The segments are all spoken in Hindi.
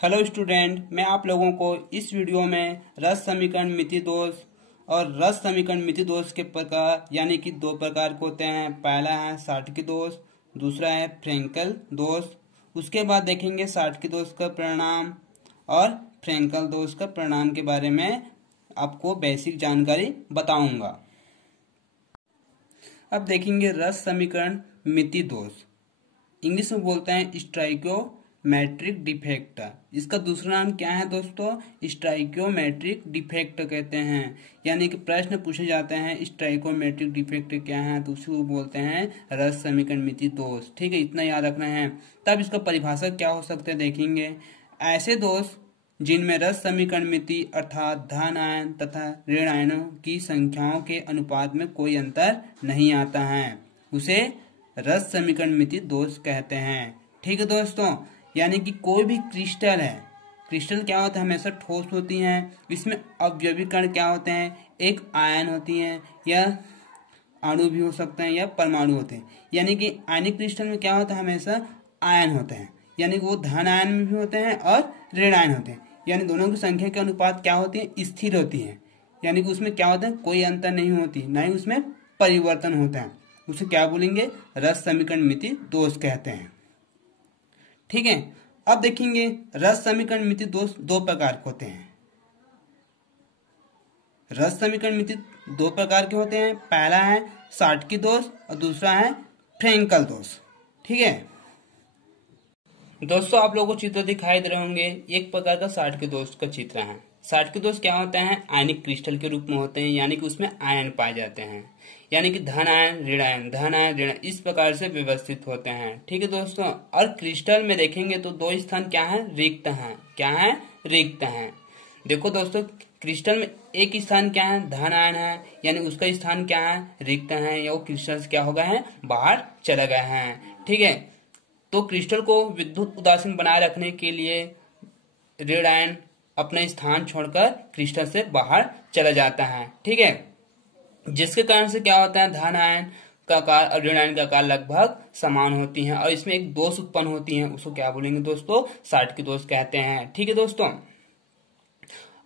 हेलो स्टूडेंट, मैं आप लोगों को इस वीडियो में रस समीकरण मिति दोष और रस समीकरण मिति दोष के प्रकार यानी कि दो प्रकार के होते हैं। पहला है साटकी दोष, दूसरा है फ्रेंकल दोष। उसके बाद देखेंगे साटकी दोष का परिणाम और फ्रेंकल दोष का परिणाम के बारे में आपको बेसिक जानकारी बताऊंगा। अब देखेंगे रस समीकरण मिति दोष, इंग्लिश में बोलते हैं स्टोइकियोमेट्रिक डिफेक्ट। इसका दूसरा नाम क्या है दोस्तों? स्टोइकियोमेट्रिक डिफेक्ट कहते हैं। यानी कि प्रश्न पूछे जाते हैं स्टोइकियोमेट्रिक डिफेक्ट क्या है, तो उसी को बोलते हैं रस समीकरण मिति दोष। ठीक है, इतना याद रखना है। तब इसका परिभाषा क्या हो सकते हैं देखेंगे। ऐसे दोष जिनमें रस समीकरण मिति अर्थात धन आयन तथा ऋण आयनों की संख्याओं के अनुपात में कोई अंतर नहीं आता है, उसे रस समीकरण मिति दोष कहते हैं। ठीक है दोस्तों, यानी कि कोई भी क्रिस्टल है, क्रिस्टल क्या होता है, हमेशा ठोस होती हैं। इसमें अवयवी कण क्या होते हैं, एक आयन होती हैं या अणु भी हो सकते हैं या परमाणु होते हैं। यानी कि आयनिक क्रिस्टल में क्या होता है, हमेशा आयन होते हैं। यानी कि वो धन आयन में भी होते हैं और ऋण आयन होते हैं। यानी दोनों की संख्या के अनुपात क्या होती है, स्थिर होती है। यानी कि उसमें क्या होता है, कोई अंतर नहीं होती, ना ही उसमें परिवर्तन होता है। उसे क्या बोलेंगे, रस समीकरण मिति दोष कहते हैं। ठीक है, अब देखेंगे रस समीकरण मिति दोष दो प्रकार के होते हैं। रस समीकरण मिति दो प्रकार के होते हैं। पहला है साटकी दोष और दूसरा है फ्रेंकल दोष। ठीक है दोस्तों, आप लोगों को चित्र दिखाई दे रहे होंगे। एक प्रकार का साटकी दोष का चित्र है। साटकी दोष क्या होते हैं, आयनिक क्रिस्टल के रूप में होते हैं। यानी कि उसमें आयन पाए जाते हैं। यानी कि धन आयन ऋण आयन, धन आयन ऋण, इस प्रकार से व्यवस्थित होते हैं। ठीक है दोस्तों, और क्रिस्टल में देखेंगे तो दो स्थान क्या है, रिक्त हैं। क्या है, रिक्त हैं। देखो दोस्तों, क्रिस्टल में एक स्थान क्या है, धन आयन है, यानी उसका स्थान क्या है, रिक्त है, या वो क्रिस्टल से क्या हो गए हैं, बाहर चले गए हैं। ठीक है, तो क्रिस्टल को विद्युत उदासीन बनाए रखने के लिए ऋण आयन अपना स्थान छोड़कर क्रिस्टल से बाहर चला जाता है। ठीक है, जिसके कारण से क्या होता है, धन आयन का आकार और ऋण आयन का आकार लगभग समान होती हैं और इसमें एक दोष उत्पन्न होती है। उसको क्या बोलेंगे दोस्तों, साटकी दोष कहते हैं। ठीक है दोस्तों,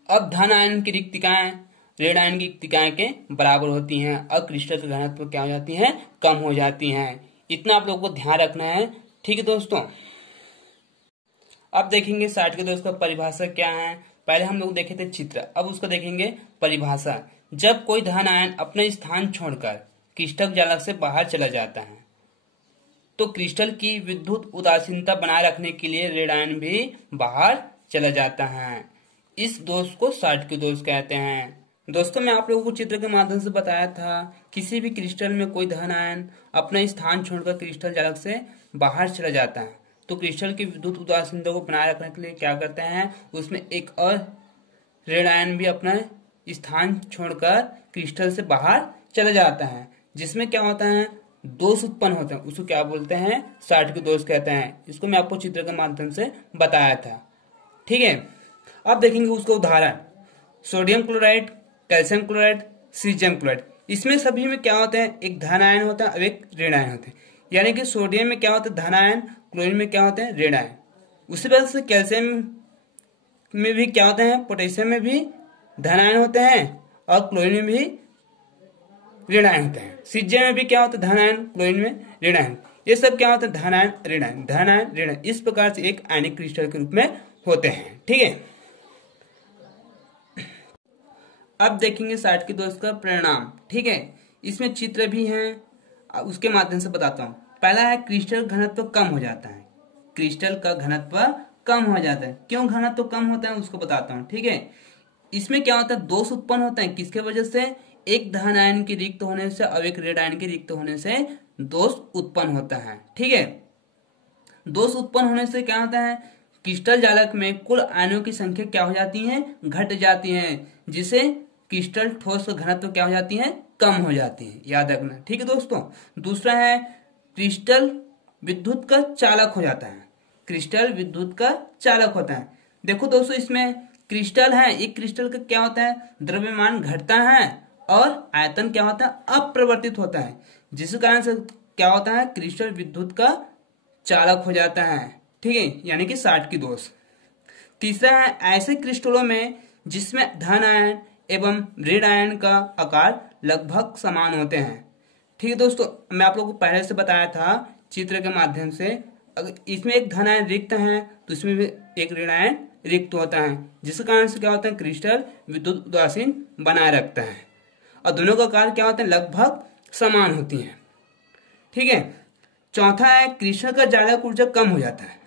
अब धन आयन की रिक्तिकाएं ऋण आयन की रिक्तिकाएं के बराबर होती हैं और क्रिस्टल की घनत्व क्या हो जाती है, कम हो जाती हैं। इतना आप लोगों को ध्यान रखना है। ठीक है दोस्तों, अब देखेंगे साटकी दोष का परिभाषा क्या है। पहले हम लोग देखे थे चित्र, अब उसको देखेंगे परिभाषा। जब कोई धन आयन अपने स्थान छोड़कर क्रिस्टल जालक से बाहर चला जाता है तो क्रिस्टल की विद्युत उदासीनता बनाए रखने के लिए ऋण आयन भी बाहर चला जाता है। इस दोष को साटकी दोष कहते हैं। दोस्तों, मैं आप लोगों को चित्र के माध्यम से बताया था, किसी भी क्रिस्टल में कोई धन आयन अपना स्थान छोड़कर क्रिस्टल जालक से बाहर चला जाता है तो क्रिस्टल की विद्युत उदासीनता को बनाए रखने के लिए क्या करते हैं, उसमें एक और ऋण आयन भी अपना स्थान छोड़कर क्रिस्टल से बाहर चला जाता है, जिसमें क्या होता है, दोष उत्पन्न होते हैं। उसको क्या बोलते हैं, साटकी दोष कहते हैं। इसको मैं आपको चित्र के माध्यम से बताया था। ठीक है, अब देखेंगे उसका उदाहरण। Sodium chloride, calcium chloride, caesium chloride, इसमें सभी में क्या होते हैं, एक धन आयन होता है और एक ऋण आयन होते हैं। यानी कि सोडियम में क्या होता है, धन आयन, क्लोरीन में क्या होते हैं, ऋण आयन। उसी वजह से कैल्शियम में भी क्या होते हैं, पोटेशियम में भी धन आयन होते हैं और क्लोरीन में भी ऋण आयन होते हैं। सीजियम में भी क्या होता है, धन आयन, क्लोरीन में ऋण आयन। ये सब क्या होता है, धन आयन ऋण आयन, धन आयन ऋण आयन, इस प्रकार से एक आयनिक क्रिस्टल के रूप में होते हैं। ठीक है, अब देखेंगे साटकी दोष का परिणाम। ठीक है, इसमें चित्र भी हैं, उसके माध्यम से बताता हूं। पहला है क्रिस्टल घनत्व कम हो जाता है। क्रिस्टल का घनत्व कम हो जाता है। क्यों घनत्व कम होता है उसको बताता हूं। ठीक है, इसमें क्या होता है, दोष उत्पन्न होता है। किसके वजह से, एक धन आयन के रिक्त होने से और एक ऋण आयन के रिक्त होने से दोष उत्पन्न होता है। ठीक है, दोष उत्पन्न होने से क्या होता है, क्रिस्टल जालक में कुल आयनों की संख्या क्या हो जाती है, घट जाती है, जिसे क्रिस्टल ठोस का घनत्व क्या हो जाती है, कम हो जाती है। याद रखना। ठीक है दोस्तों, दूसरा है क्रिस्टल विद्युत का चालक हो जाता है। क्रिस्टल विद्युत का चालक होता है। देखो दोस्तों, इसमें क्रिस्टल है, एक क्रिस्टल का क्या होता है, द्रव्यमान घटता है और आयतन क्या होता है, अपरिवर्तित होता है, जिस कारण से क्या होता है, क्रिस्टल विद्युत का चालक हो जाता है। ठीक है, यानी कि साटकी दोष। तीसरा है ऐसे क्रिस्टलों में जिसमें धन आयन एवं ऋण आयन का आकार लगभग समान होते हैं। ठीक है दोस्तों, मैं आप लोगों को पहले से बताया था चित्र के माध्यम से, अगर इसमें एक धन आयन रिक्त है तो इसमें भी एक ऋण आयन रिक्त होता है, जिसके कारण से क्या होता है, क्रिस्टल विद्युत उदासीन बनाए रखता है और दोनों का आकार क्या होता है, लगभग समान होती है। ठीक है। चौथा है क्रिस्टल का जालक ऊर्जा कम हो जाता है।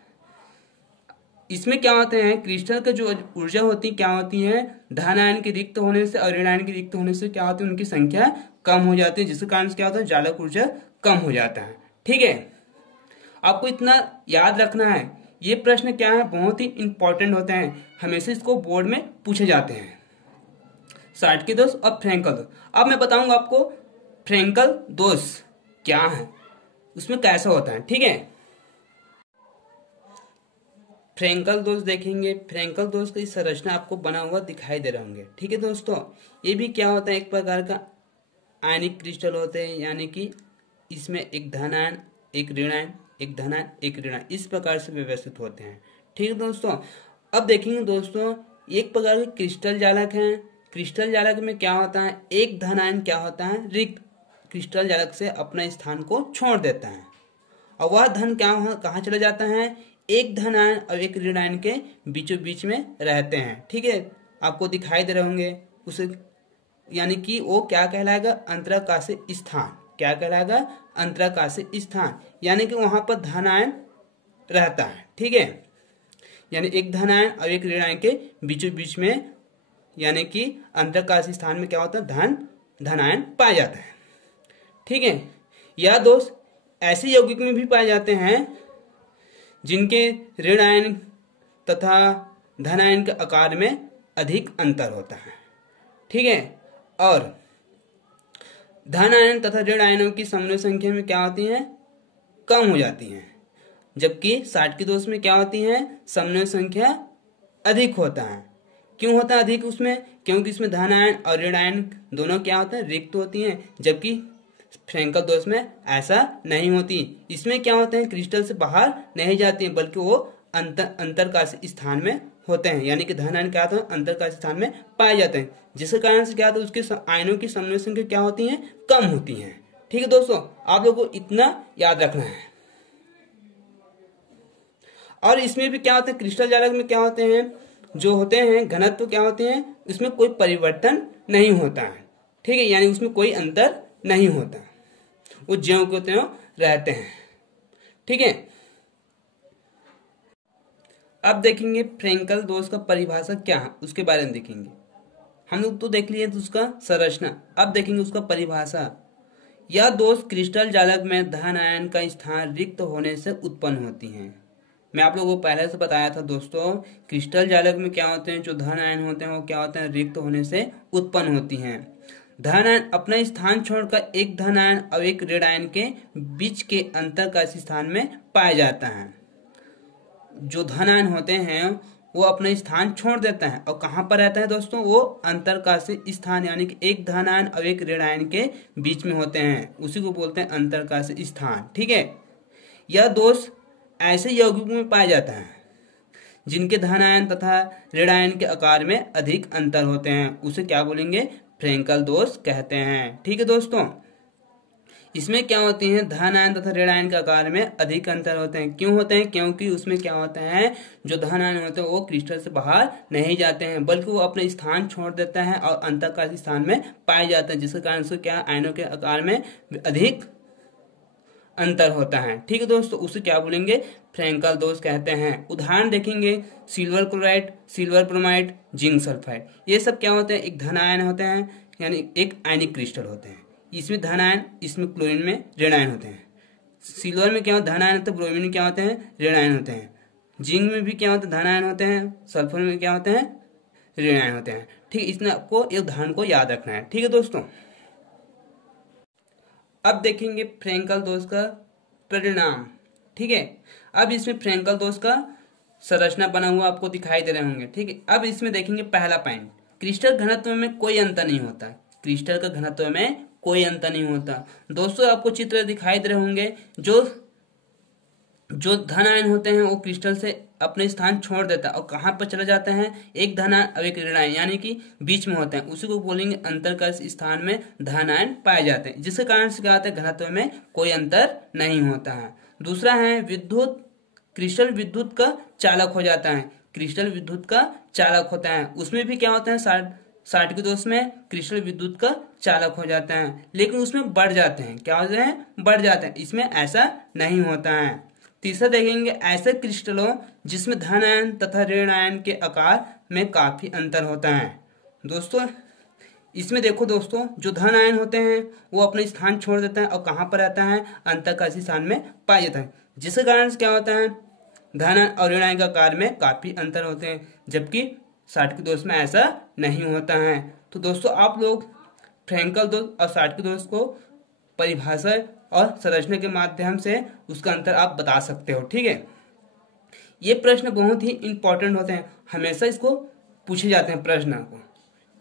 इसमें क्या होते हैं, क्रिस्टल का जो ऊर्जा होती है क्या होती है, धन आयन के रिक्त होने से और ऋण आयन के रिक्त होने से क्या होती है, उनकी संख्या कम हो जाती है, जिसके कारण से क्या होता है, जालक ऊर्जा कम हो जाता है। ठीक है। आपको इतना याद रखना है, ये प्रश्न क्या है, बहुत ही इंपॉर्टेंट होते हैं, हमेशा इसको बोर्ड में पूछे जाते हैं। शाटकी दोष और फ्रैंकल दोष। अब मैं बताऊंगा आपको फ्रैंकल दोष क्या है, उसमें कैसा होता है। ठीक है। फ्रैंकल दोष देखेंगे। फ्रैंकल दोष की संरचना आपको बना हुआ दिखाई दे रहे होंगे। ठीक है दोस्तों, ये भी क्या होता है, एक प्रकार का आयनिक क्रिस्टल होते हैं, यानी कि इसमें एक धन आयन, एक ऋण आयन, एक धन आयन, एक ऋण आयन, इस प्रकार से व्यवस्थित होते हैं। ठीक है दोस्तों। अब देखेंगे दोस्तों, एक प्रकार के क्रिस्टल जालक हैं। क्रिस्टल जालक में क्या होता है, एक धन आयन क्या होता है, रिक्त क्रिस्टल जालक से अपना स्थान को छोड़ देता है और वह धन कहाँ चला जाता है, एक धन आयन और एक ऋण आयन के बीचों बीच में रहते हैं। ठीक है, आपको दिखाई दे रहे होंगे उसे, यानी कि वो क्या कहलाएगा, अंतराकाशीय स्थान। क्या कहलाएगा, अंतराकाशीय स्थान, यानी कि वहां पर धन आयन रहता है। ठीक है, यानी एक धन आयन और एक ऋण आयन के बीचों बीच में, यानी कि अंतराकाशीय स्थान में क्या होता है, धन आयन पाया जाता है। ठीक है। यह दोष ऐसे यौगिक में भी पाए जाते हैं जिनके ऋण आयन तथा धन आयन के आकार में अधिक अंतर होता है। ठीक है। और धन आयन तथा ऋण आयनों की समन्वय संख्या में क्या होती है, कम हो जाती है, जबकि शाटकी दोष में क्या होती है, समन्वय संख्या अधिक होता है। क्यों होता है अधिक उसमें, क्योंकि इसमें धन आयन और ऋण आयन दोनों क्या होते हैं, रिक्त होती हैं, जबकि फ्रैंकल दोष में ऐसा नहीं होती। इसमें क्या होते हैं, क्रिस्टल से बाहर नहीं जाती हैं, बल्कि वो अंतरकाशीय स्थान में होते हैं, यानी कि धन आयन क्या होते हैं, अंतरकाशीय स्थान में पाए जाते हैं, जिसके कारण से क्या होता है, उसके आयनों की समन्वय संख्या क्या होती है, कम होती है। ठीक है दोस्तों, आप लोगों को इतना याद रखना है। और इसमें भी क्या होता है, क्रिस्टल जालक में क्या होते हैं, जो होते हैं घनत्व क्या होते हैं, उसमें कोई परिवर्तन नहीं होता है। ठीक है, यानी उसमें कोई अंतर नहीं होता, वो ज्यों के त्यों रहते हैं। ठीक है। अब देखेंगे फ्रैंकल दोष का परिभाषा क्या है, उसके बारे में देखेंगे। हम लोग तो देख लिए उसका संरचना, अब देखेंगे उसका परिभाषा। यह दोष क्रिस्टल जालक में धन आयन का स्थान रिक्त होने से उत्पन्न होती है। मैं आप लोगों को पहले से बताया था दोस्तों, क्रिस्टल जालक में क्या होते हैं, जो धन आयन होते हैं वो क्या होते हैं, रिक्त होने से उत्पन्न होती हैं। धन आयन अपना स्थान छोड़कर एक धन आयन और एक ऋण आयन के बीच के अंतरकाशीय स्थान में पाया जाता है। जो धन आयन होते हैं वो अपना स्थान छोड़ देता है और कहाँ पर रहता है दोस्तों, वो अंतरकाशीय स्थान, यानी कि एक धन आयन और एक ऋण आयन के बीच में होते हैं, उसी को बोलते हैं अंतरकाशीय स्थान। ठीक है। यह दोष ऐसे यौगिकों में पाया जाता है जिनके धन आयन तथा ऋण आयन के आकार में अधिक अंतर होते हैं, उसे क्या बोलेंगे, फ्रैंकल दोष कहते हैं। ठीक है दोस्तों, इसमें क्या होती है, धन आयन तथा ऋण आयन के आकार में अधिक अंतर होते हैं। क्यों होते हैं, क्योंकि उसमें क्या होता है, जो धन आयन होते हैं वो क्रिस्टल से बाहर नहीं जाते हैं, बल्कि वो अपने स्थान छोड़ देता है और अंतरकाशीय स्थान में पाए जाते हैं, जिसके कारण से क्या, आयनों के आकार में अधिक अंतर होता है। ठीक है दोस्तों, उसे क्या बोलेंगे, फ्रैंकल दोष कहते हैं। उदाहरण देखेंगे, silver chloride, silver bromide, zinc sulphide, ये सब क्या होते हैं, एक धन आयन होते हैं, यानी एक आयनिक क्रिस्टल होते हैं। इसमें धन आयन, इसमें क्लोरीन में ऋण आयन होते हैं। सिल्वर में क्या होता है, धन आयन होते हैं, ब्रोमीन में क्या होते हैं, ऋण आयन होते हैं। जिंक में भी क्या होते हैं, धन आयन होते हैं, सल्फर में क्या होते हैं, ऋण आयन होते हैं। ठीक, इसमें आपको एक उदाहरण को याद रखना है। ठीक है दोस्तों। अब देखेंगे फ्रैंकल दोष का परिणाम। ठीक है, अब इसमें फ्रैंकल दोष का संरचना बना हुआ आपको दिखाई दे रहे होंगे। ठीक है, अब इसमें देखेंगे पहला पॉइंट, क्रिस्टल घनत्व में कोई अंतर नहीं होता। क्रिस्टल का घनत्व में कोई अंतर नहीं होता। दोस्तों आपको चित्र दिखाई दे रहे होंगे, जो जो धन आयन होते हैं वो क्रिस्टल से अपने स्थान छोड़ देता है और कहाँ पर चले जाते हैं, एक धन आयन और एक ऋण आयन यानी कि बीच में होते हैं, उसी को बोलेंगे अंतरकर्ष स्थान में धन आयन पाए जाते हैं, जिसके कारण से क्या होता है, घनत्व में कोई अंतर नहीं होता है। दूसरा है विद्युत, क्रिस्टल विद्युत का चालक हो जाता है, क्रिस्टल विद्युत का चालक होता है, उसमें भी क्या होता है, साठ के दोष में क्रिस्टल विद्युत का चालक हो जाता है, लेकिन उसमें बढ़ जाते हैं, क्या होते हैं, बढ़ जाते हैं, इसमें ऐसा नहीं होता है। तीसरा देखेंगे ऐसे क्रिस्टलों जिसमें धन आयन तथा ऋण आयन के आकार में काफी अंतर होता है। दोस्तों इसमें देखो दोस्तों, जो धन आयन होते हैं वो अपने स्थान छोड़ देते हैं और कहाँ पर रहता है, अंतःकाशी स्थान में पाया जाता है, जिसके कारण से क्या होता है, धन और ऋण आयन का आकार में काफी अंतर होते हैं, जबकि 60 के दोष में ऐसा नहीं होता है। तो दोस्तों आप लोग फ्रैंकल दोष और 60 के दोष को परिभाषा और संरचना के माध्यम से उसका अंतर आप बता सकते हो। ठीक है, ये प्रश्न बहुत ही इंपॉर्टेंट होते हैं, हमेशा इसको पूछे जाते हैं प्रश्न को,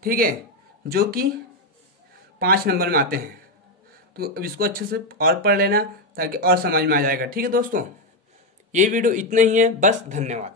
ठीक है, जो कि 5 नंबर में आते हैं। तो अब इसको अच्छे से और पढ़ लेना ताकि और समझ में आ जाएगा। ठीक है दोस्तों, ये वीडियो इतना ही है, बस धन्यवाद।